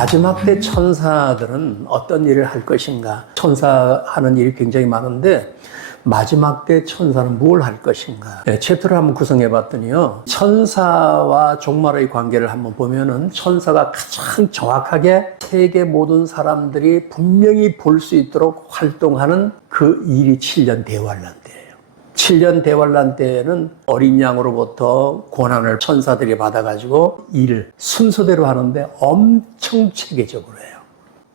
마지막 때 천사들은 어떤 일을 할 것인가? 천사 하는 일이 굉장히 많은데 마지막 때 천사는 뭘 할 것인가? 챕터를 한번 구성해 봤더니요. 천사와 종말의 관계를 한번 보면은 천사가 가장 정확하게 세계 모든 사람들이 분명히 볼 수 있도록 활동하는 그 일이 7년 대환란 때예요. 7년 대환란 때에는 어린 양으로부터 권한을 천사들이 받아가지고 일을 순서대로 하는데 엄청 체계적으로 해요.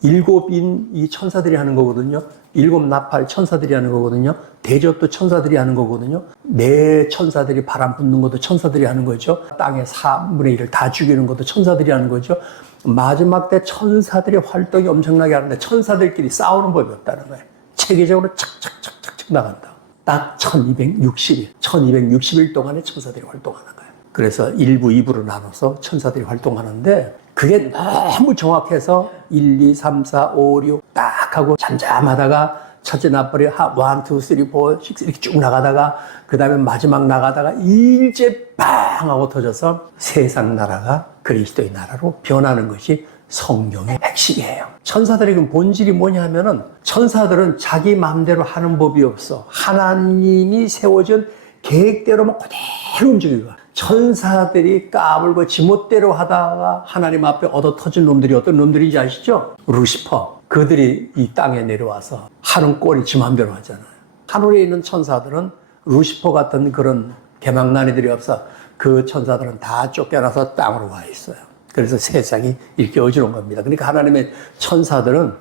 7인 이 천사들이 하는 거거든요. 7 나팔 천사들이 하는 거거든요. 대접도 천사들이 하는 거거든요. 내 천사들이 바람 붙는 것도 천사들이 하는 거죠. 땅의 4분의 1을 다 죽이는 것도 천사들이 하는 거죠. 마지막 때 천사들의 활동이 엄청나게 하는데 천사들끼리 싸우는 법이 없다는 거예요. 체계적으로 착착착착착 나간다. 딱 1260일, 1260일 동안에 천사들이 활동하는 거예요. 그래서 1부, 2부로 나눠서 천사들이 활동하는데 그게 너무 정확해서 1, 2, 3, 4, 5, 6 딱 하고 잠잠하다가 첫째 나팔이 1, 2, 3, 4, 6 이렇게 쭉 나가다가 그 다음에 마지막 나가다가 일제 빵 하고 터져서 세상 나라가 그리스도의 나라로 변하는 것이 성경의 핵심이에요. 천사들의 그 본질이 뭐냐 하면은 천사들은 자기 마음대로 하는 법이 없어. 하나님이 세워준 계획대로만 그대로 움직이고 천사들이 까불고 지멋대로 하다가 하나님 앞에 얻어 터진 놈들이 어떤 놈들인지 아시죠? 루시퍼. 그들이 이 땅에 내려와서 하는 꼴이 지 맘대로 하잖아요. 하늘에 있는 천사들은 루시퍼 같은 그런 개망나니들이 없어. 그 천사들은 다 쫓겨나서 땅으로 와 있어요. 그래서 세상이 이렇게 어지러운 겁니다. 그러니까 하나님의 천사들은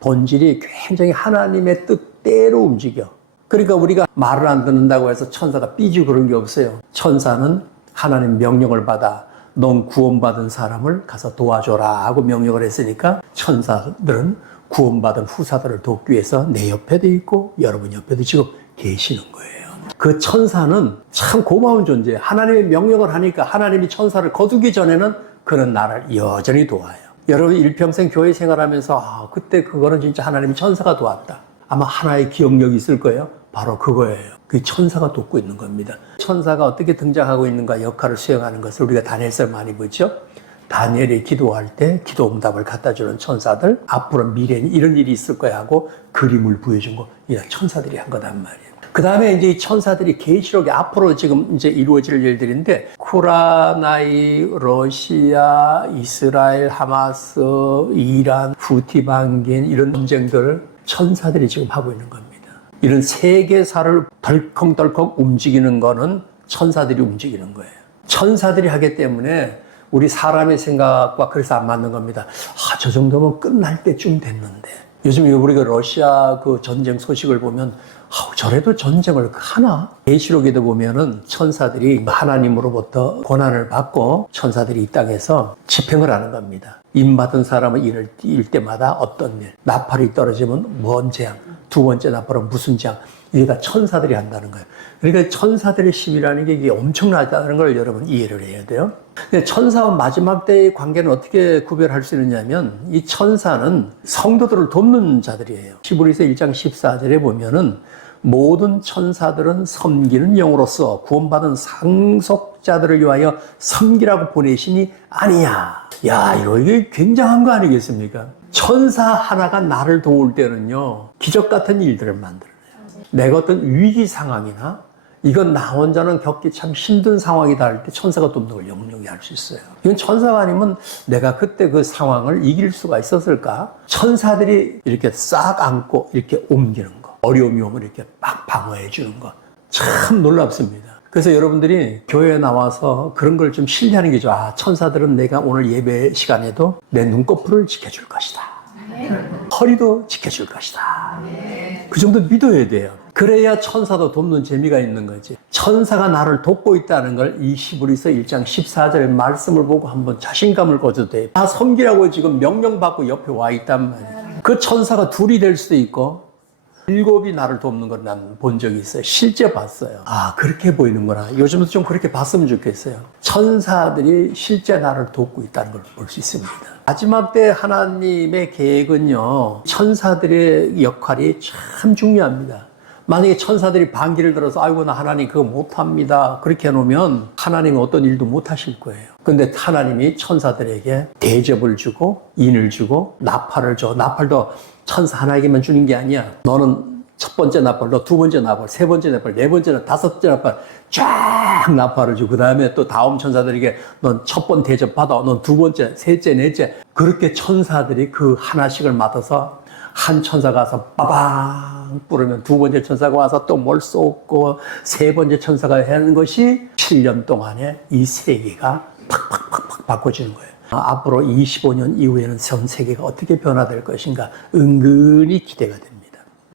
본질이 굉장히 하나님의 뜻대로 움직여. 그러니까 우리가 말을 안 듣는다고 해서 천사가 삐지고 그런 게 없어요. 천사는 하나님 명령을 받아 넌 구원받은 사람을 가서 도와줘라 하고 명령을 했으니까 천사들은 구원받은 후사들을 돕기 위해서 내 옆에도 있고 여러분 옆에도 지금 계시는 거예요. 그 천사는 참 고마운 존재예요. 하나님의 명령을 하니까 하나님이 천사를 거두기 전에는 그는 나를 여전히 도와요. 여러분 일평생 교회 생활하면서 그때 그거는 진짜 하나님이 천사가 도왔다. 아마 하나의 기억력이 있을 거예요. 바로 그거예요. 그 천사가 돕고 있는 겁니다. 천사가 어떻게 등장하고 있는가 역할을 수행하는 것을 우리가 다니엘서 많이 보죠. 다니엘이 기도할 때 기도 응답을 갖다 주는 천사들, 앞으로 미래에 이런 일이 있을 거야 하고 그림을 보여준 거, 이런 천사들이 한 거단 말이에요. 그 다음에 이제 이 천사들이 계시록에 앞으로 지금 이제 이루어질 일들인데, 쿠라나이, 러시아, 이스라엘, 하마스, 이란, 후티 반긴 이런 전쟁들을 천사들이 지금 하고 있는 겁니다. 이런 세계사를 덜컹덜컹 움직이는 거는 천사들이 움직이는 거예요. 천사들이 하기 때문에 우리 사람의 생각과 그래서 안 맞는 겁니다. 저 정도면 끝날 때쯤 됐는데. 요즘 우리가 러시아 그 전쟁 소식을 보면 저래도 전쟁을 하나? 계시록에도 보면은 천사들이 하나님으로부터 고난을 받고 천사들이 이 땅에서 집행을 하는 겁니다. 임받은 사람은 이를 뛸 때마다 어떤 일, 나팔이 떨어지면 뭔 재앙, 두 번째 나팔은 무슨 재앙, 이게 다 천사들이 한다는 거예요. 그러니까 천사들의 힘이라는 게 이게 엄청나다는 걸 여러분 이해를 해야 돼요. 근데 천사와 마지막 때의 관계는 어떻게 구별할 수 있느냐면, 이 천사는 성도들을 돕는 자들이에요. 히브리서 1장 14절에 보면은 모든 천사들은 섬기는 영으로서 구원받은 상속자들을 위하여 섬기라고 보내시니 아니야. 야, 이게 굉장한 거 아니겠습니까? 천사 하나가 나를 도울 때는요, 기적 같은 일들을 만들어내요. 내가 어떤 위기 상황이나 이건 나 혼자는 겪기 참 힘든 상황이다 할 때 천사가 돕는 걸 영영히 할 수 있어요. 이건 천사가 아니면 내가 그때 그 상황을 이길 수가 있었을까? 천사들이 이렇게 싹 안고 이렇게 옮기는 거, 어려움이 오면 이렇게 막 방어해 주는 거, 참 놀랍습니다. 그래서 여러분들이 교회에 나와서 그런 걸 좀 신뢰하는 게 좋아. 천사들은 내가 오늘 예배 시간에도 내 눈꺼풀을 지켜줄 것이다. 허리도 지켜줄 것이다. 그 정도 믿어야 돼요. 그래야 천사도 돕는 재미가 있는 거지. 천사가 나를 돕고 있다는 걸 이 히브리서 1장 14절의 말씀을 보고 한번 자신감을 거둬도 돼요. 다 섬기라고 지금 명령받고 옆에 와 있단 말이에요. 그 천사가 둘이 될 수도 있고 7이 나를 돕는 걸 난 본 적이 있어요. 실제 봤어요. 그렇게 보이는구나. 요즘도 좀 그렇게 봤으면 좋겠어요. 천사들이 실제 나를 돕고 있다는 걸 볼 수 있습니다. 마지막 때 하나님의 계획은요, 천사들의 역할이 참 중요합니다. 만약에 천사들이 반기를 들어서 아이고 나 하나님 그거 못합니다 그렇게 해놓으면 하나님은 어떤 일도 못하실 거예요. 근데 하나님이 천사들에게 대접을 주고 인을 주고 나팔을 줘. 나팔도 천사 하나에게만 주는 게 아니야. 너는 첫 번째 나팔, 너 두 번째 나팔, 세 번째 나팔, 네 번째 나팔, 다섯째 나팔 쫙 나팔을 주고 그 다음에 또 다음 천사들에게 넌 첫 번 대접 받아. 넌 두 번째, 셋째, 넷째. 그렇게 천사들이 그 하나씩을 맡아서 한 천사가 와서 빠방 뿌리면 두 번째 천사가 와서 또 뭘 쏟고 세 번째 천사가 하는 것이 7년 동안에 이 세계가 팍팍팍팍 바꿔지는 거예요. 앞으로 25년 이후에는 전 세계가 어떻게 변화될 것인가 은근히 기대가 됩니다.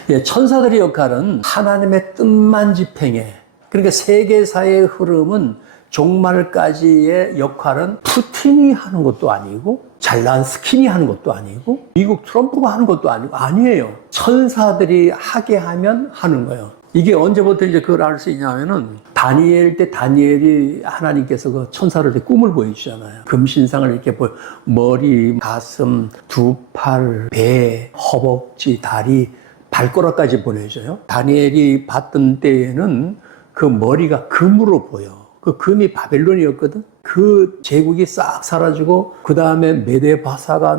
예, 천사들의 역할은 하나님의 뜻만 집행해. 그러니까 세계사의 흐름은 종말까지의 역할은 푸틴이 하는 것도 아니고 잘난 스킨이 하는 것도 아니고 미국 트럼프가 하는 것도 아니고 아니에요. 천사들이 하게 하면 하는 거예요. 이게 언제부터 이제 그걸 알 수 있냐면은 다니엘 때 다니엘이 하나님께서 그 천사를 때 꿈을 보여주잖아요. 금신상을 이렇게 머리, 가슴, 두 팔, 배, 허벅지, 다리, 발가락까지 보내줘요. 다니엘이 봤던 때에는 그 머리가 금으로 보여. 그 금이 바벨론이었거든. 그 제국이 싹 사라지고 그 다음에 메데바사가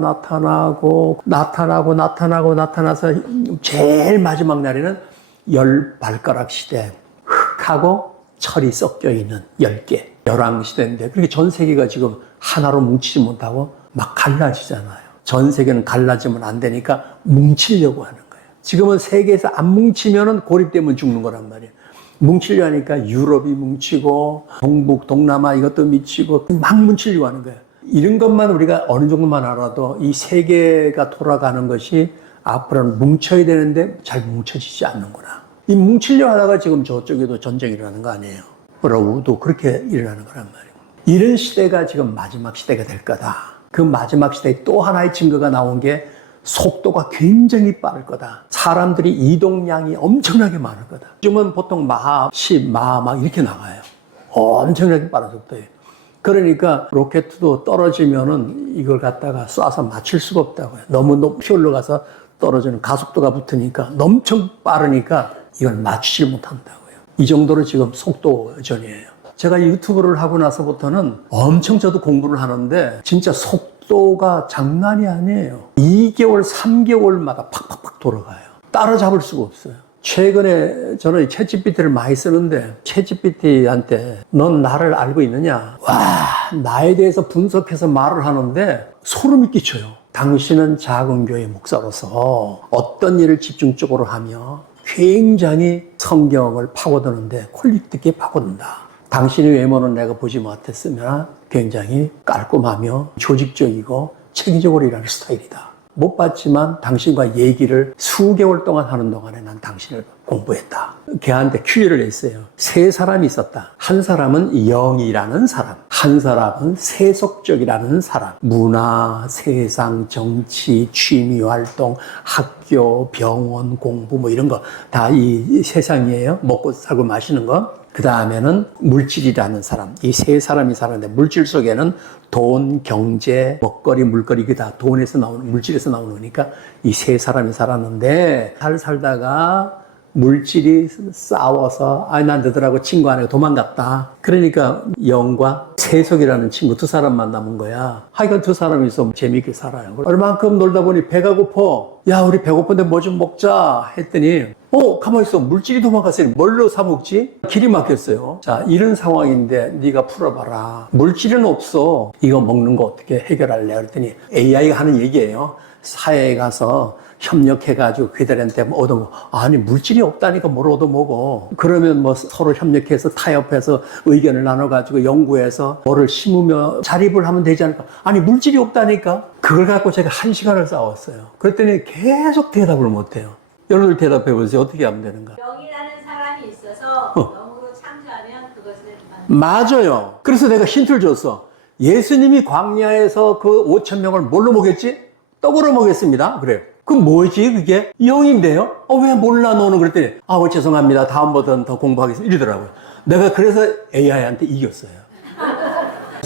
나타나서 제일 마지막 날에는 10발가락 시대 흙하고 철이 섞여 있는 10개 열왕 시대인데 그렇게 전 세계가 지금 하나로 뭉치지 못하고 막 갈라지잖아요. 전 세계는 갈라지면 안 되니까 뭉치려고 하는 거예요. 지금은 세계에서 안 뭉치면은 고립되면 죽는 거란 말이에요. 뭉치려 하니까 유럽이 뭉치고 동북, 동남아 이것도 미치고 막 뭉치려고 하는 거예요. 이런 것만 우리가 어느 정도만 알아도 이 세계가 돌아가는 것이 앞으로는 뭉쳐야 되는데 잘 뭉쳐지지 않는구나. 이 뭉치려 하다가 지금 저쪽에도 전쟁이 일어나는 거 아니에요. 그러고도 그렇게 일어나는 거란 말이에요. 이런 시대가 지금 마지막 시대가 될 거다. 그 마지막 시대에 또 하나의 증거가 나온 게 속도가 굉장히 빠를 거다. 사람들이 이동량이 엄청나게 많을 거다. 요즘은 보통 마하, 10, 마하 막 이렇게 나가요. 엄청나게 빠른 속도예요. 그러니까 로켓도 떨어지면은 이걸 갖다가 쏴서 맞출 수가 없다고요. 너무 높이 올라가서 떨어지는 가속도가 붙으니까 엄청 빠르니까 이걸 맞추질 못한다고요. 이 정도로 지금 속도전이에요. 제가 유튜브를 하고 나서부터는 엄청 저도 공부를 하는데 진짜 속도가 장난이 아니에요. 2개월, 3개월마다 팍팍팍 돌아가요. 따라잡을 수가 없어요. 최근에 저는 챗GPT를 많이 쓰는데 챗GPT한테 넌 나를 알고 있느냐? 와, 나에 대해서 분석해서 말을 하는데 소름이 끼쳐요. 당신은 작은 교회 목사로서 어떤 일을 집중적으로 하며 굉장히 성경을 파고드는데 퀄리티 있게 파고든다. 당신의 외모는 내가 보지 못했으나 굉장히 깔끔하며 조직적이고 체계적으로 일하는 스타일이다. 못 봤지만 당신과 얘기를 수개월 동안 하는 동안에 난 당신을 공부했다. 걔한테 퀴즈를 냈어요. 세 사람이 있었다. 한 사람은 영이라는 사람, 한 사람은 세속적이라는 사람, 문화, 세상, 정치, 취미활동, 학교, 병원, 공부 뭐 이런 거 다 이 세상이에요. 먹고 살고 마시는 거. 그 다음에는 물질이라는 사람. 이 세 사람이 사는데 물질 속에는 돈, 경제, 먹거리, 물거리 그게 다 돈에서 나오는, 물질에서 나오는 거니까 이 세 사람이 살았는데 잘 살다가 물질이 싸워서 난 너들하고 친구 안 하고 도망갔다. 그러니까 영과 세속이라는 친구 두 사람만 남은 거야. 하여간 두 사람이 있으면 재미있게 살아요. 얼만큼 놀다 보니 배가 고파. 야, 우리 배고픈데 뭐 좀 먹자 했더니 가만히 있어. 물질이 도망갔으니 뭘로 사 먹지? 길이 막혔어요. 자, 이런 상황인데 네가 풀어봐라. 물질은 없어. 이거 먹는 거 어떻게 해결할래? 그랬더니 AI가 하는 얘기예요. 사회에 가서 협력해가지고 그들한테 뭐 얻어먹어. 아니, 물질이 없다니까 뭘 얻어먹어. 그러면 뭐 서로 협력해서 타협해서 의견을 나눠가지고 연구해서 뭐를 심으며 자립을 하면 되지 않을까. 아니, 물질이 없다니까. 그걸 갖고 제가 1시간을 싸웠어요. 그랬더니 계속 대답을 못해요. 여러분들 대답해 보세요. 어떻게 하면 되는가? 영이라는 사람이 있어서 영으로 창조하면 그것을 맞아요. 그래서 내가 힌트를 줬어. 예수님이 광야에서 그 5,000명을 뭘로 먹였지? 떡으로 먹였습니다. 그래요. 그럼 뭐지 그게? 영인데요? 왜 몰라 너는? 그랬더니 죄송합니다. 다음부터는 더 공부하겠습니다. 이러더라고요. 내가 그래서 AI한테 이겼어요.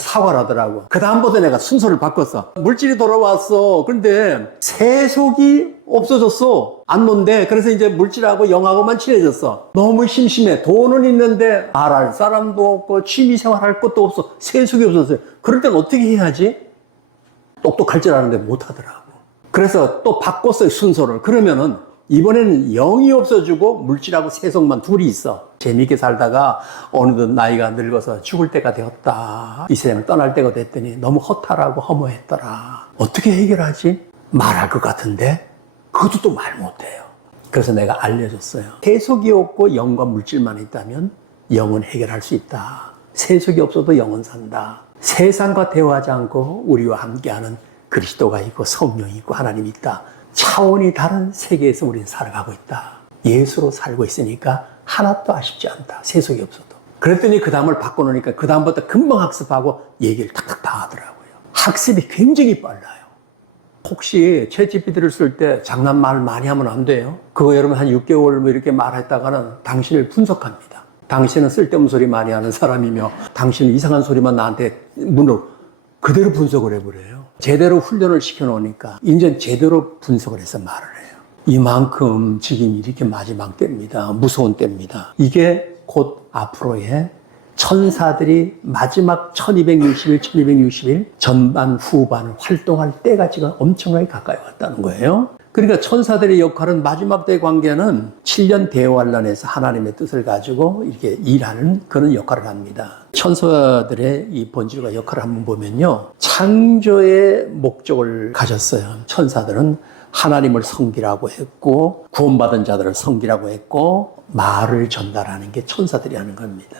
사과를 하더라고. 그 다음부터 내가 순서를 바꿨어. 물질이 돌아왔어. 그런데 세속이 없어졌어. 안 논대. 그래서 이제 물질하고 영하고만 친해졌어. 너무 심심해. 돈은 있는데 말할 사람도 없고 취미생활 할 것도 없어. 세속이 없었어요. 그럴 땐 어떻게 해야지? 똑똑할 줄 아는데 못하더라고. 그래서 또 바꿨어요, 순서를. 그러면은 이번에는 영이 없어지고 물질하고 세속만 둘이 있어. 재미있게 살다가 어느덧 나이가 늙어서 죽을 때가 되었다. 이 세상을 떠날 때가 됐더니 너무 허탈하고 허무했더라. 어떻게 해결하지? 말할 것 같은데 그것도 또 말 못해요. 그래서 내가 알려줬어요. 세속이 없고 영과 물질만 있다면 영은 해결할 수 있다. 세속이 없어도 영은 산다. 세상과 대화하지 않고 우리와 함께하는 그리스도가 있고 성령이 있고 하나님이 있다. 차원이 다른 세계에서 우리는 살아가고 있다. 예수로 살고 있으니까 하나도 아쉽지 않다. 세속이 없어도. 그랬더니 그 다음을 바꿔놓으니까 그 다음부터 금방 학습하고 얘기를 탁탁 다 하더라고요. 학습이 굉장히 빨라요. 혹시 챗GPT를 쓸 때 장난 말 많이 하면 안 돼요. 그거 여러분 한 6개월 뭐 이렇게 말했다가는 당신을 분석합니다. 당신은 쓸데없는 소리 많이 하는 사람이며 당신은 이상한 소리만 나한테 물어 그대로 분석을 해버려요. 제대로 훈련을 시켜놓으니까 이제 제대로 분석을 해서 말을 해요. 이만큼 지금 이렇게 마지막 때입니다. 무서운 때입니다. 이게 곧 앞으로의 천사들이 마지막 1260일, 1260일 전반, 후반을 활동할 때가 지금 엄청나게 가까이 왔다는 거예요. 그러니까 천사들의 역할은 마지막 때 관계는 7년 대환란에서 하나님의 뜻을 가지고 이렇게 일하는 그런 역할을 합니다. 천사들의 이 본질과 역할을 한번 보면요. 창조의 목적을 가졌어요. 천사들은 하나님을 섬기라고 했고 구원받은 자들을 섬기라고 했고 말을 전달하는 게 천사들이 하는 겁니다.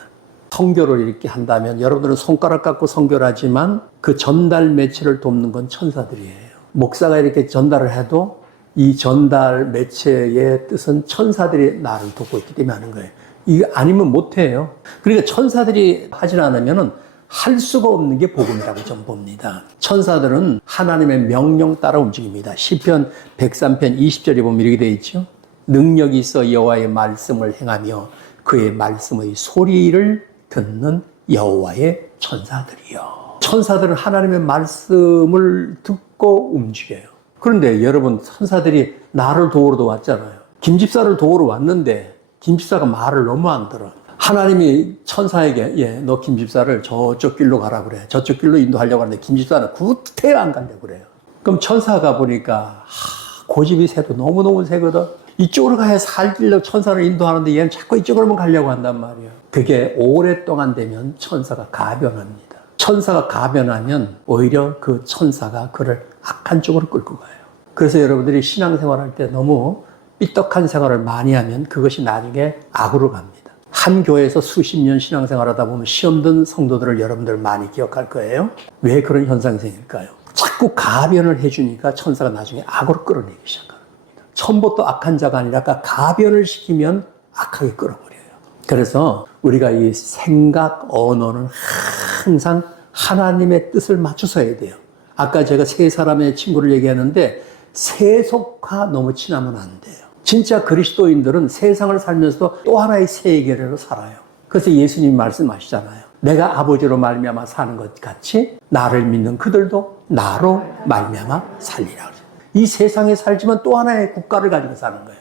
선교를 이렇게 한다면 여러분들은 손가락 갖고 선교를 하지만 그 전달 매체를 돕는 건 천사들이에요. 목사가 이렇게 전달을 해도 이 전달 매체의 뜻은 천사들이 나를 돕고 있기 때문에 하는 거예요. 이게 아니면 못해요. 그러니까 천사들이 하지 않으면 할 수가 없는 게 복음이라고 저는 봅니다. 천사들은 하나님의 명령 따라 움직입니다. 시편 103편 20절에 보면 이렇게 되어 있죠. 능력이 있어 여호와의 말씀을 행하며 그의 말씀의 소리를 듣는 여호와의 천사들이요. 천사들은 하나님의 말씀을 듣고 움직여요. 그런데 여러분 천사들이 나를 도우러 왔잖아요. 김집사를 도우러 왔는데 김집사가 말을 너무 안 들어. 하나님이 천사에게 너 김집사를 저쪽 길로 가라 그래. 저쪽 길로 인도하려고 하는데 김집사는 구태 안 가려고 그래요. 그럼 천사가 보니까 고집이 세도 너무너무 세거든. 이쪽으로 가야 살 길로 천사를 인도하는데 얘는 자꾸 이쪽으로만 가려고 한단 말이에요. 그게 오랫동안 되면 천사가 가변합니다. 천사가 가변하면 오히려 그 천사가 그를 악한 쪽으로 끌고 가요. 그래서 여러분들이 신앙생활할 때 너무 삐딱한 생활을 많이 하면 그것이 나중에 악으로 갑니다. 한 교회에서 수십 년 신앙생활하다 보면 시험 든 성도들을 여러분들 많이 기억할 거예요. 왜 그런 현상이 생길까요? 자꾸 가변을 해주니까 천사가 나중에 악으로 끌어내기 시작합니다. 처음부터 악한 자가 아니라 가변을 시키면 악하게 끌어버려요. 그래서 우리가 이 생각, 언어는 항상 하나님의 뜻을 맞춰서 해야 돼요. 아까 제가 세 사람의 친구를 얘기하는데 세속화 너무 친하면 안 돼요. 진짜 그리스도인들은 세상을 살면서도 또 하나의 세계로 살아요. 그래서 예수님이 말씀하시잖아요. 내가 아버지로 말미암아 사는 것 같이 나를 믿는 그들도 나로 말미암아 살리라. 이 세상에 살지만 또 하나의 국가를 가지고 사는 거예요.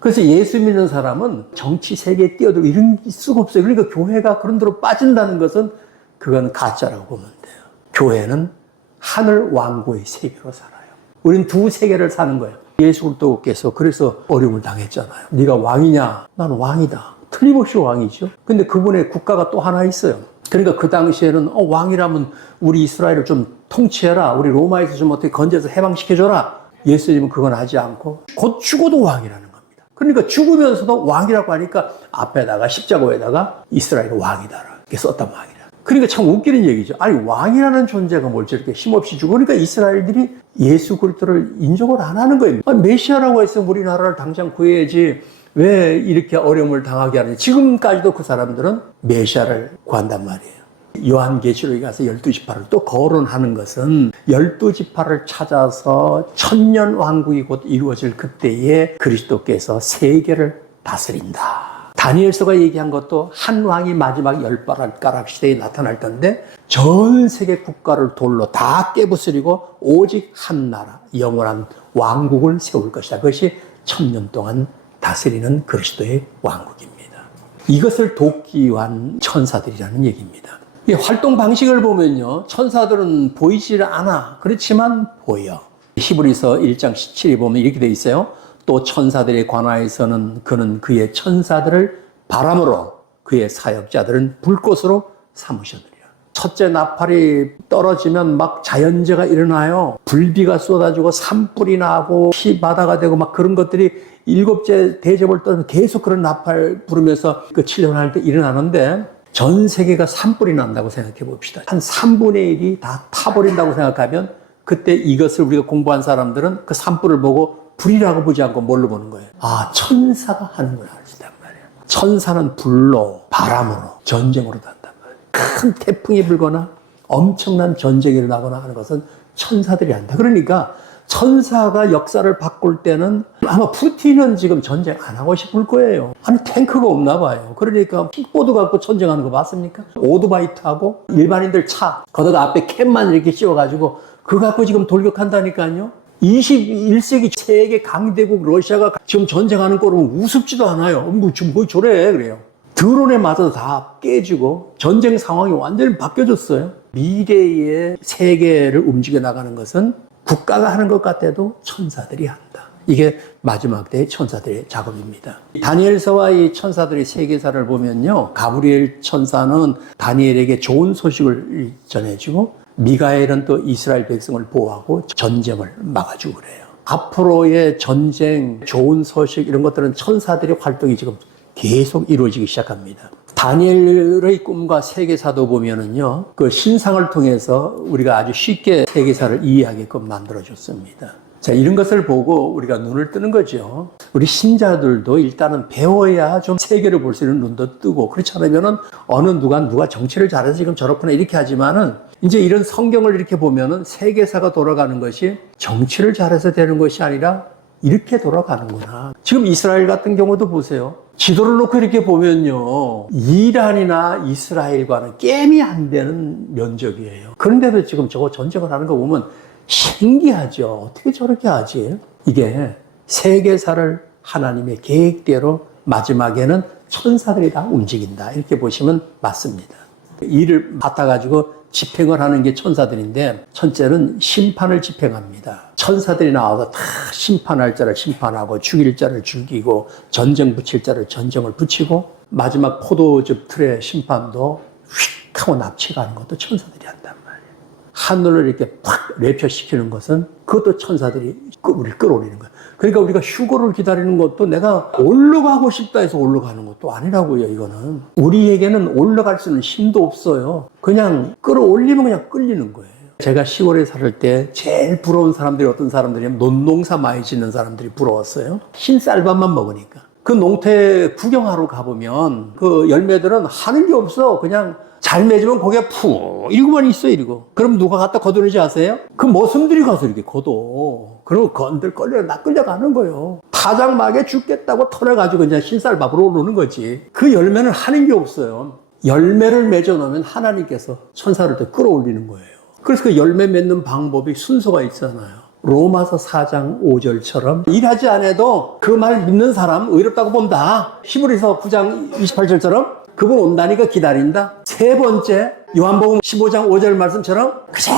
그래서 예수 믿는 사람은 정치 세계에 뛰어들고 이런 수가 없어요. 그러니까 교회가 그런 데로 빠진다는 것은 그건 가짜라고 보면 돼요. 교회는 하늘 왕국의 세계로 살아요. 우린 두 세계를 사는 거예요. 예수 그리스도께서 그래서 어려움을 당했잖아요. 네가 왕이냐? 나는 왕이다. 틀림없이 왕이죠. 근데 그분의 국가가 또 하나 있어요. 그러니까 그 당시에는 왕이라면 우리 이스라엘을 좀 통치해라. 우리 로마에서 좀 어떻게 건져서 해방시켜줘라. 예수님은 그건 하지 않고 곧 죽어도 왕이라는 겁니다. 그러니까 죽으면서도 왕이라고 하니까 앞에다가 십자가에다가 이스라엘 왕이다. 이렇게 썼단 말이에요. 그러니까 참 웃기는 얘기죠. 아니 왕이라는 존재가 뭘 저렇게 힘없이 주고 그러니까 이스라엘들이 예수 그리스도를 인정을 안 하는 거예요. 아니, 메시아라고 했으면 우리나라를 당장 구해야지 왜 이렇게 어려움을 당하게 하느냐. 지금까지도 그 사람들은 메시아를 구한단 말이에요. 요한계시록에 가서 12지파를 또 거론하는 것은 12지파를 찾아서 천년 왕국이 곧 이루어질 그때에 그리스도께서 세계를 다스린다. 다니엘서가 얘기한 것도 한 왕이 마지막 10가락 시대에 나타날 건데 전 세계 국가를 돌로 다 깨부수리고 오직 한 나라, 영원한 왕국을 세울 것이다. 그것이 1000년 동안 다스리는 그리스도의 왕국입니다. 이것을 돕기 위한 천사들이라는 얘기입니다. 이 활동 방식을 보면요, 천사들은 보이질 않아. 그렇지만 보여. 히브리서 1장 17에 보면 이렇게 돼 있어요. 또 천사들에 관하여서는 그는 그의 천사들을 바람으로 그의 사역자들은 불꽃으로 삼으셨느니라. 첫째 나팔이 떨어지면 막 자연재해가 일어나요. 불비가 쏟아지고 산불이 나고 피바다가 되고 막 그런 것들이 일곱째 대접을 떨면 계속 그런 나팔 부르면서 그 7년 할 때 일어나는데 전 세계가 산불이 난다고 생각해 봅시다. 한 3분의 1이 다 타버린다고 생각하면 그때 이것을 우리가 공부한 사람들은 그 산불을 보고 불이라고 보지 않고 뭘로 보는 거예요? 아, 천사가 하는구나 하시단 말이에요. 천사는 불로, 바람으로, 전쟁으로 한단 말이에요. 큰 태풍이 불거나 엄청난 전쟁이 일어나거나 하는 것은 천사들이 한다. 그러니까 천사가 역사를 바꿀 때는 아마 푸틴은 지금 전쟁 안 하고 싶을 거예요. 아니, 탱크가 없나 봐요. 그러니까 킥보드 갖고 전쟁하는 거 봤습니까? 오토바이 타고 일반인들 차, 거기다 앞에 캔만 이렇게 씌워가지고 그거 갖고 지금 돌격한다니까요. 21세기 세계 강대국 러시아가 지금 전쟁하는 꼴은 우습지도 않아요. 뭐 저래 그래요. 드론에 맞아서 다 깨지고 전쟁 상황이 완전히 바뀌어졌어요. 미래의 세계를 움직여 나가는 것은 국가가 하는 것 같아도 천사들이 한다. 이게 마지막 때의 천사들의 작업입니다. 다니엘서와 이 천사들의 세계사를 보면요, 가브리엘 천사는 다니엘에게 좋은 소식을 전해주고 미가엘은 또 이스라엘 백성을 보호하고 전쟁을 막아주고 그래요. 앞으로의 전쟁, 좋은 소식 이런 것들은 천사들의 활동이 지금 계속 이루어지기 시작합니다. 다니엘의 꿈과 세계사도 보면은요, 그 신상을 통해서 우리가 아주 쉽게 세계사를 이해하게끔 만들어줬습니다. 자, 이런 것을 보고 우리가 눈을 뜨는 거죠. 우리 신자들도 일단은 배워야 좀 세계를 볼 수 있는 눈도 뜨고, 그렇지 않으면은 어느 누가 정치를 잘해서 지금 저렇구나 이렇게 하지만은 이제 이런 성경을 이렇게 보면은 세계사가 돌아가는 것이 정치를 잘해서 되는 것이 아니라 이렇게 돌아가는구나. 지금 이스라엘 같은 경우도 보세요. 지도를 놓고 이렇게 보면요, 이란이나 이스라엘과는 게임이 안 되는 면적이에요. 그런데도 지금 저거 전쟁을 하는 거 보면 신기하죠. 어떻게 저렇게 하지? 이게 세계사를 하나님의 계획대로 마지막에는 천사들이 다 움직인다. 이렇게 보시면 맞습니다. 일을 맡아가지고 집행을 하는 게 천사들인데, 첫째는 심판을 집행합니다. 천사들이 나와서 다 심판할 자를 심판하고 죽일 자를 죽이고 전쟁 붙일 자를 전쟁을 붙이고 마지막 포도즙 틀의 심판도 휙 하고 납치가는 것도 천사들이 한단 말이에요. 하늘을 이렇게 팍 랩처시키는 것은 그것도 천사들이 우리를 끌어올리는 거예요. 그러니까 우리가 휴거를 기다리는 것도 내가 올라가고 싶다 해서 올라가는 것도 아니라고요. 이거는 우리에게는 올라갈 수 있는 힘도 없어요. 그냥 끌어올리면 그냥 끌리는 거예요. 제가 시골에 살 때 제일 부러운 사람들이 어떤 사람들이냐면 논농사 많이 짓는 사람들이 부러웠어요. 흰 쌀밥만 먹으니까. 그 농태 구경하러 가보면 그 열매들은 하는 게 없어. 그냥 잘 맺으면 거기에 푹 이러고만 있어 이러고. 그럼 누가 갖다 거두는지 아세요? 그 머슴들이 가서 이렇게 거둬. 그리고 건들 끌려가는 거예요. 타작막에 죽겠다고 털어가지고 그냥 흰쌀밥으로 오르는 거지. 그 열매는 하는 게 없어요. 열매를 맺어놓으면 하나님께서 천사를 또 끌어올리는 거예요. 그래서 그 열매 맺는 방법이 순서가 있잖아요. 로마서 4장 5절처럼 일하지 않아도 그 말 믿는 사람 의롭다고 본다. 히브리서 9장 28절처럼 그분 온다니까 기다린다. 세 번째 요한복음 15장 5절 말씀처럼 그저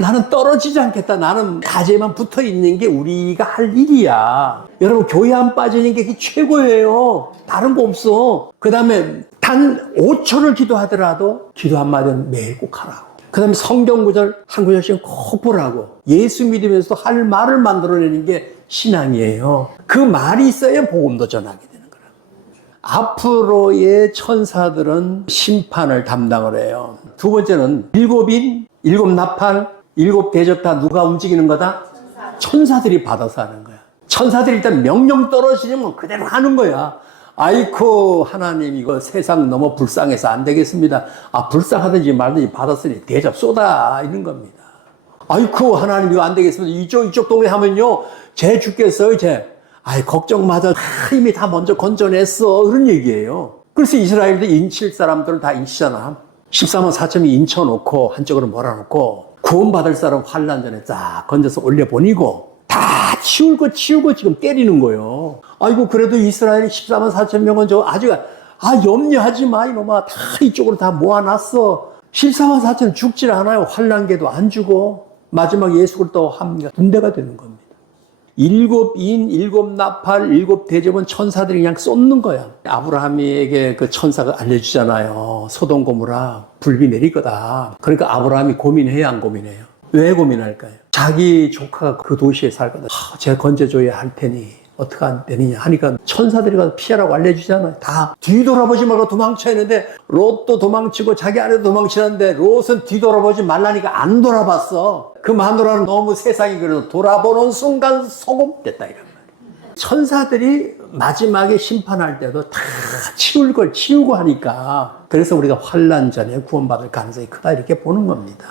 나는 떨어지지 않겠다. 나는 가지에만 붙어 있는 게 우리가 할 일이야. 여러분 교회 안 빠지는 게 최고예요. 다른 거 없어. 그 다음에 단 5초를 기도하더라도 기도 한마디는 매일 꼭 하라고. 그 다음에 성경 구절 한 구절씩 꼭 보라고. 예수 믿으면서도 할 말을 만들어내는 게 신앙이에요. 그 말이 있어야 복음도 전하게 되는 거라고. 앞으로의 천사들은 심판을 담당을 해요. 두 번째는 일곱 나팔, 일곱 대접 다 누가 움직이는 거다? 천사들이 받아서 하는 거야. 천사들이 일단 명령 떨어지면 그대로 하는 거야. 아이쿠 하나님 이거 세상 너무 불쌍해서 안 되겠습니다. 불쌍하든지 말든지 받았으니 대접 쏟아 이런 겁니다. 아이쿠 하나님 이거 안 되겠습니다. 이쪽 동네 하면요 쟤 죽겠어요 쟤. 걱정 마자 이미 다 먼저 건져냈어 그런 얘기예요. 그래서 이스라엘도 인칠 사람들을 다 인치잖아. 14만 4천이 인쳐놓고 한쪽으로 몰아놓고 구원받을 사람 환란전에 쫙 건져서 올려보내고 다 치우고 지금 때리는 거예요. 아이고 그래도 이스라엘이 14만 4천 명은 아직 염려하지 마 이놈아. 다 이쪽으로 다 모아놨어. 14만 4천 죽질 않아요. 환란계도 안 주고 마지막 예수를 또 합니다. 군대가 되는 겁니다. 7인, 7나팔, 7대접은 천사들이 그냥 쏟는 거야. 아브라함에게 그 천사가 알려주잖아요. 소돔 고모라 불비 내릴 거다. 그러니까 아브라함이 고민해야 안 고민해요? 왜 고민할까요? 자기 조카가 그 도시에 살거든. 제가 건져줘야 할 테니 어떻게 안 되느냐 하니까 천사들이 가서 피하라고 알려주잖아요. 다 뒤돌아보지 말고 도망쳐야 하는데 롯도 도망치고 자기 아내도 도망치는데 롯은 뒤돌아보지 말라니까 안 돌아봤어. 그 마누라는 너무 세상이 그래서 돌아보는 순간 소금됐다 이런 말이에요. 천사들이 마지막에 심판할 때도 다 치울 걸 치우고 하니까 그래서 우리가 환난 전에 구원받을 가능성이 크다 이렇게 보는 겁니다.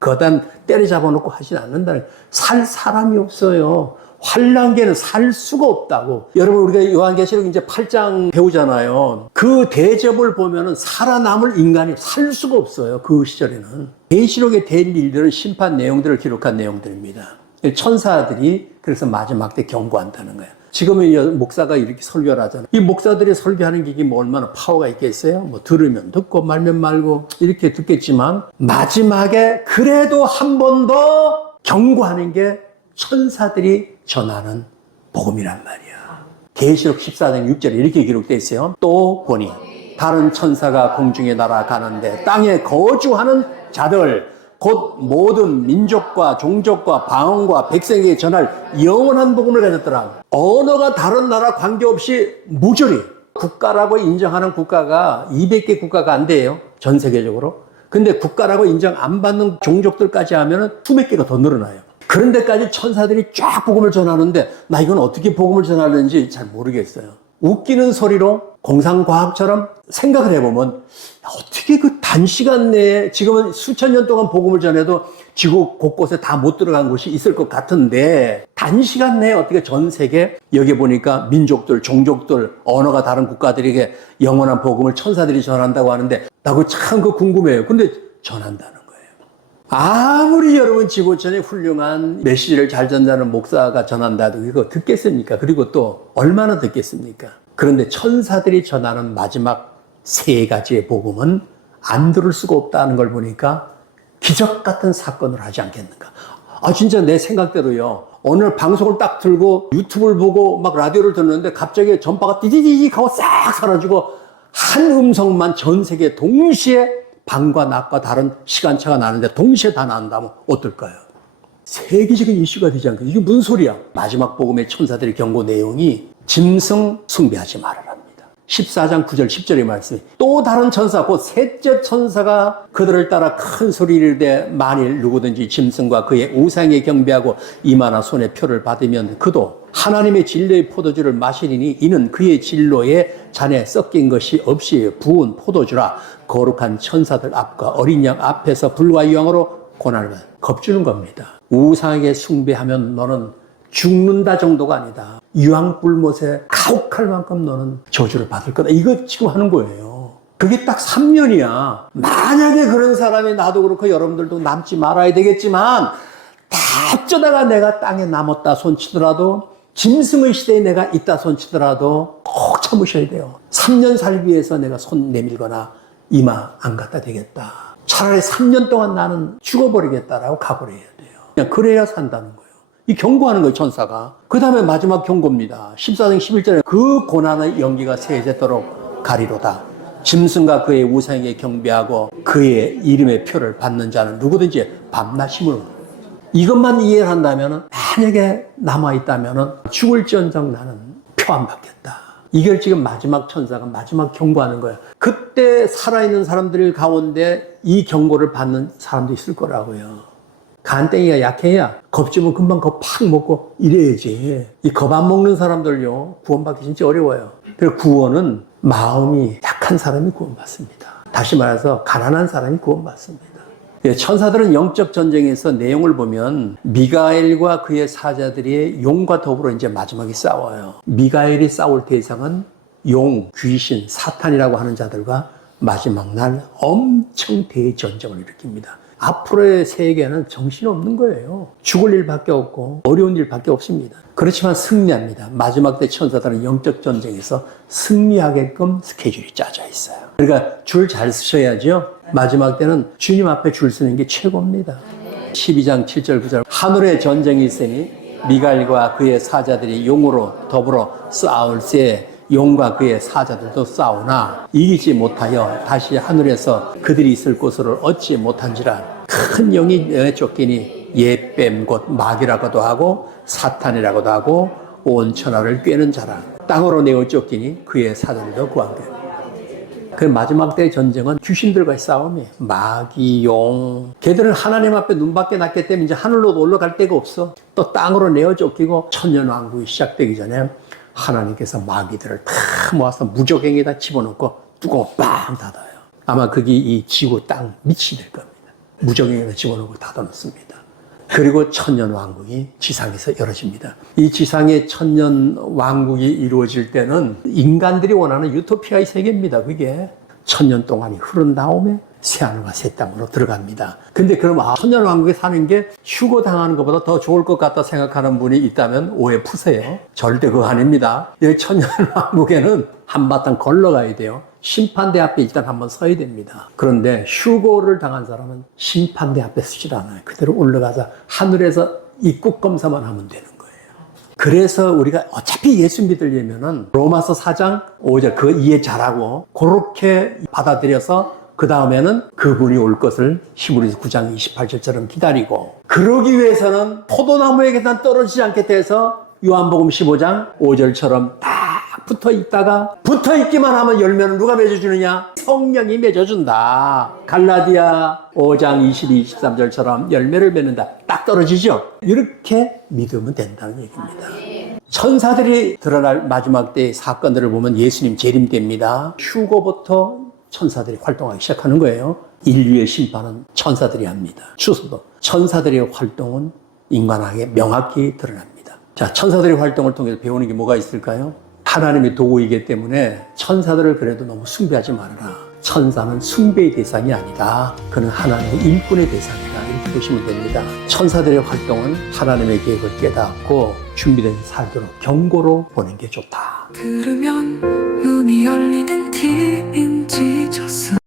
거단 때려잡아 놓고 하진 않는다는 살 사람이 없어요. 환란계는 살 수가 없다고. 여러분 우리가 요한계시록 이제 8장 배우잖아요. 그 대접을 보면은 살아남을 인간이 살 수가 없어요. 그 시절에는. 계시록에 될 일들은 심판 내용들을 기록한 내용들입니다. 천사들이 그래서 마지막 때 경고한다는 거예요. 지금은 목사가 이렇게 설교를 하잖아요. 이 목사들이 설교하는 게 뭐 얼마나 파워가 있겠어요? 뭐 들으면 듣고 말면 말고 이렇게 듣겠지만 마지막에 그래도 한 번 더 경고하는 게 천사들이 전하는 복음이란 말이야. 계시록 14장 6절에 이렇게 기록되어 있어요. 또 보니 다른 천사가 공중에 날아가는데 땅에 거주하는 자들 곧 모든 민족과 종족과 방언과 백성에게 전할 영원한 복음을 가졌더라. 언어가 다른 나라 관계없이 모조리 국가라고 인정하는 국가가 200개 국가가 안 돼요. 전 세계적으로. 근데 국가라고 인정 안 받는 종족들까지 하면은 수백 개가 더 늘어나요. 그런 데까지 천사들이 쫙 복음을 전하는데 나 이건 어떻게 복음을 전하는지 잘 모르겠어요. 웃기는 소리로 공상과학처럼 생각을 해보면 어떻게 그 단시간 내에 지금은 수천 년 동안 복음을 전해도 지구 곳곳에 다 못 들어간 곳이 있을 것 같은데 단시간 내에 어떻게 전 세계 여기 보니까 민족들, 종족들, 언어가 다른 국가들에게 영원한 복음을 천사들이 전한다고 하는데 나 그거 참 궁금해요. 근데 전한다는 거예요. 아무리 여러분 지구촌에 훌륭한 메시지를 잘 전하는 목사가 전한다도 이거 듣겠습니까? 그리고 또 얼마나 듣겠습니까? 그런데 천사들이 전하는 마지막 3가지의 복음은 안 들을 수가 없다는 걸 보니까 기적 같은 사건을 하지 않겠는가? 진짜 내 생각대로요. 오늘 방송을 딱 들고 유튜브를 보고 막 라디오를 듣는데 갑자기 전파가 띠디디디 하고 싹 사라지고 한 음성만 전 세계에 동시에 밤과 낮과 다른 시간차가 나는데 동시에 다 난다면 어떨까요? 세계적인 이슈가 되지 않을까? 이게 무슨 소리야? 마지막 복음의 천사들의 경고 내용이 짐승 숭배하지 말아랍니다. 14장 9절 10절의 말씀이 또 다른 천사 곧 셋째 천사가 그들을 따라 큰 소리를 내 만일 누구든지 짐승과 그의 우상에 경배하고 이마나 손에 표를 받으면 그도 하나님의 진로의 포도주를 마시리니 이는 그의 진로에 잔에 섞인 것이 없이 부은 포도주라. 거룩한 천사들 앞과 어린 양 앞에서 불과 유황으로 고난을 겁주는 겁니다. 우상에게 숭배하면 너는 죽는다 정도가 아니다. 유황불못에 가혹할 만큼 너는 저주를 받을 거다. 이거 지금 하는 거예요. 그게 딱 3년이야. 만약에 그런 사람이 나도 그렇고 여러분들도 남지 말아야 되겠지만 다 어쩌다가 내가 땅에 남았다 손치더라도 짐승의 시대에 내가 있다 손치더라도 꼭 참으셔야 돼요. 3년 살기 위해서 내가 손 내밀거나 이마 안 갖다 대겠다. 차라리 3년 동안 나는 죽어버리겠다라고 각오를 해야 돼요. 그냥 그래야 산다는 거예요. 이 경고하는 거예요, 천사가. 그 다음에 마지막 경고입니다. 14장 11절에 그 고난의 연기가 세세도록 가리로다. 짐승과 그의 우상에게 경배하고 그의 이름의 표를 받는 자는 누구든지 밤낮임으로. 이것만 이해를 한다면 만약에 남아있다면 죽을지언정 나는 표 안 받겠다. 이걸 지금 마지막 천사가 마지막 경고하는 거예요. 그때 살아있는 사람들 가운데 이 경고를 받는 사람도 있을 거라고요. 간땡이가 약해야 겁주면 금방 겁 팍 먹고 이래야지. 이 겁 안 먹는 사람들요 구원받기 진짜 어려워요. 그래서 구원은 마음이 약한 사람이 구원받습니다. 다시 말해서 가난한 사람이 구원받습니다. 천사들은 영적 전쟁에서 내용을 보면 미가엘과 그의 사자들이 용과 더불어 이제 마지막에 싸워요. 미가엘이 싸울 대상은 용, 귀신, 사탄이라고 하는 자들과 마지막 날 엄청 대전쟁을 일으킵니다. 앞으로의 세계는 정신없는 거예요. 죽을 일밖에 없고 어려운 일밖에 없습니다. 그렇지만 승리합니다. 마지막 때 천사들은 영적 전쟁에서 승리하게끔 스케줄이 짜져 있어요. 그러니까 줄 잘 쓰셔야죠. 마지막 때는 주님 앞에 줄 서는 게 최고입니다. 12장 7절 9절 하늘에 전쟁이 있으니 미갈과 그의 사자들이 용으로 더불어 싸울새 용과 그의 사자들도 싸우나 이기지 못하여 다시 하늘에서 그들이 있을 곳으로 얻지 못한지라. 큰 영이 쫓기니 옛뱀 곧 마귀라고도 하고 사탄이라고도 하고 온 천하를 꿰는 자라. 땅으로 내어 쫓기니 그의 사자들도 구한대. 그 마지막 때의 전쟁은 귀신들과의 싸움이에요. 마귀, 용. 걔들은 하나님 앞에 눈밖에 났기 때문에 이제 하늘로 올라갈 데가 없어. 또 땅으로 내어 쫓기고 천년왕국이 시작되기 전에 하나님께서 마귀들을 다 모아서 무적행에다 집어넣고 뚜껑을 빵 닫아요. 아마 그게 이 지구 땅 밑이 될 겁니다. 무적행에다 집어넣고 닫아놓습니다. 그리고 천년왕국이 지상에서 열어집니다. 이 지상의 천년왕국이 이루어질 때는 인간들이 원하는 유토피아의 세계입니다. 그게 천년 동안이 흐른 다음에 새하늘과 새 땅으로 들어갑니다. 근데 그럼 천년왕국에 사는 게 휴거당하는 것보다 더 좋을 것 같다 생각하는 분이 있다면 오해 푸세요. 절대 그거 아닙니다. 이 천년왕국에는 한바탕 걸러가야 돼요. 심판대 앞에 일단 한번 서야 됩니다. 그런데 휴거를 당한 사람은 심판대 앞에 서질 않아요. 그대로 올라가서 하늘에서 입국 검사만 하면 되는 거예요. 그래서 우리가 어차피 예수 믿으려면은 로마서 4장 5절 그거 이해 잘하고 그렇게 받아들여서 그 다음에는 그분이 올 것을 히브리서 9장 28절처럼 기다리고, 그러기 위해서는 포도나무에게만 떨어지지 않게 돼서 요한복음 15장 5절처럼 딱 붙어 있다가, 붙어 있기만 하면 열매는 누가 맺어주느냐? 성령이 맺어준다. 갈라디아 5장 22, 23절처럼 열매를 맺는다. 딱 떨어지죠? 이렇게 믿으면 된다는 얘기입니다. 천사들이 드러날 마지막 때의 사건들을 보면 예수님 재림 때입니다. 휴거부터 천사들이 활동하기 시작하는 거예요. 인류의 심판은 천사들이 합니다. 추수도 천사들의 활동은 인간에게 명확히 드러납니다. 자, 천사들의 활동을 통해서 배우는 게 뭐가 있을까요? 하나님의 도구이기 때문에 천사들을 그래도 너무 숭배하지 말아라. 천사는 숭배의 대상이 아니다. 그는 하나님의 일꾼의 대상이다. 이렇게 보시면 됩니다. 천사들의 활동은 하나님의 계획을 깨닫고 준비된 살도록 경고로 보는 게 좋다. 들으면 눈이 열리는